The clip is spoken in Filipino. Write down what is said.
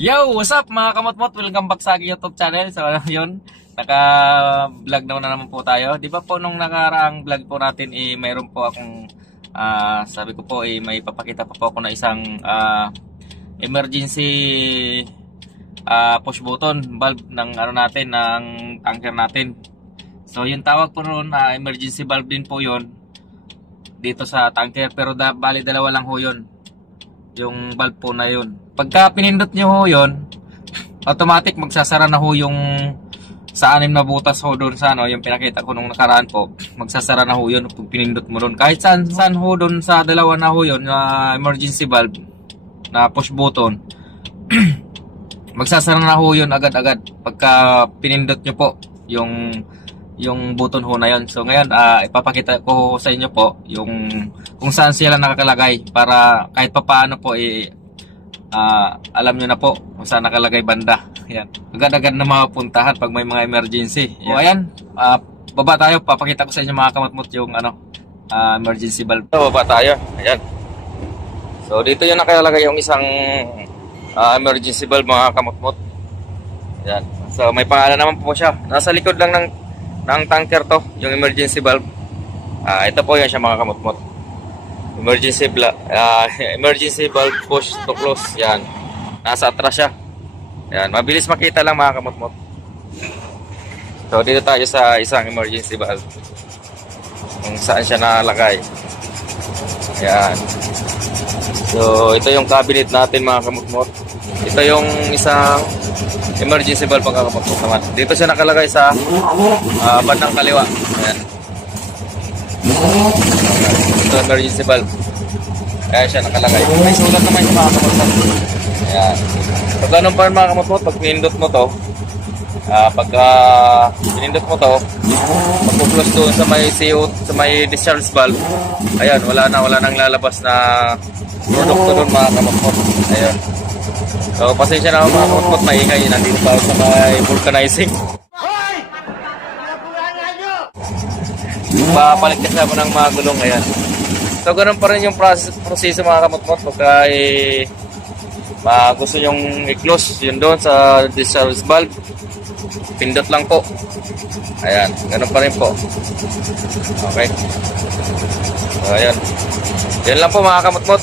Yo, what's up mga kamotmot? Welcome back sa aking YouTube channel. So yun, naka-vlog na naman po tayo. Di ba po nung nakaraang vlog po natin, mayroon po akong, sabi ko po, may papakita pa po ako na isang emergency push button valve ng ano natin, ng tanker natin. So yung tawag po noon, emergency valve din po yun dito sa tanker. Pero bali dalawa lang ho yun, yung valve po na yun. Pagka pinindot nyo ho yun, automatic magsasara na ho yung sa 6 na butas ho doon sa ano, yung pinakita ko nung nakaraan po. Magsasara na ho yun pag pinindot mo doon. Kahit saan ho doon sa dalawa na ho yun, na emergency valve na push button. Magsasara na ho yun agad-agad pagka pinindot nyo po yung button ho na yun. So ngayon, ipapakita ko sa inyo po yung kung saan sila nakakalagay para kahit papaano po alam nyo na po kung saan nakalagay banda. Ayan. Agad-agad na mapuntahan pag may mga emergency. Ayan. So ayan, baba tayo, papakita ko sa inyo mga kamatmot yung emergency valve. So baba tayo. Ayan. So dito yung nakalagay yung isang emergency valve mga kamatmot. Ayan. So may pangalan naman po siya. Nasa likod lang ng tanker to, yung emergency valve. Ito po yan siya mga kamotmot. Emergency valve push to close. Yan. Nasa atras siya. Yan. Mabilis makita lang mga kamotmot. So dito tayo sa isang emergency valve. Kung saan siya nakalagay. Yan. So ito yung cabinet natin mga kamotmot. Ito yung isang emergency valve mga kamotmot naman. Dito siya nakalagay sa bandang kaliwa. Ayan. Ito emergency valve. Kaya siya nakalagay. May sulat naman yung mga kamotmot. Ayan. So ganun pa rin mga kamotmot. Pag pinindot mo to, pagka pinindot mo to, magpo-close doon sa may CO, sa may discharge valve. Ayan, wala nang lalabas na produkto doon mga kamotmot. Ayan. So pasensya na mga kamotmot, maingay. Nandito pa sa may vulcanizing. Papalit kasi ako ng mga gulong. Ayan. So ganun pa rin yung proseso mga kamotmot. Pagka gusto nyong i-close yun doon sa discharge valve, pindot lang po. Ayan, ganun pa rin po. Okay. So ayan. Yan lang po mga kamotmot.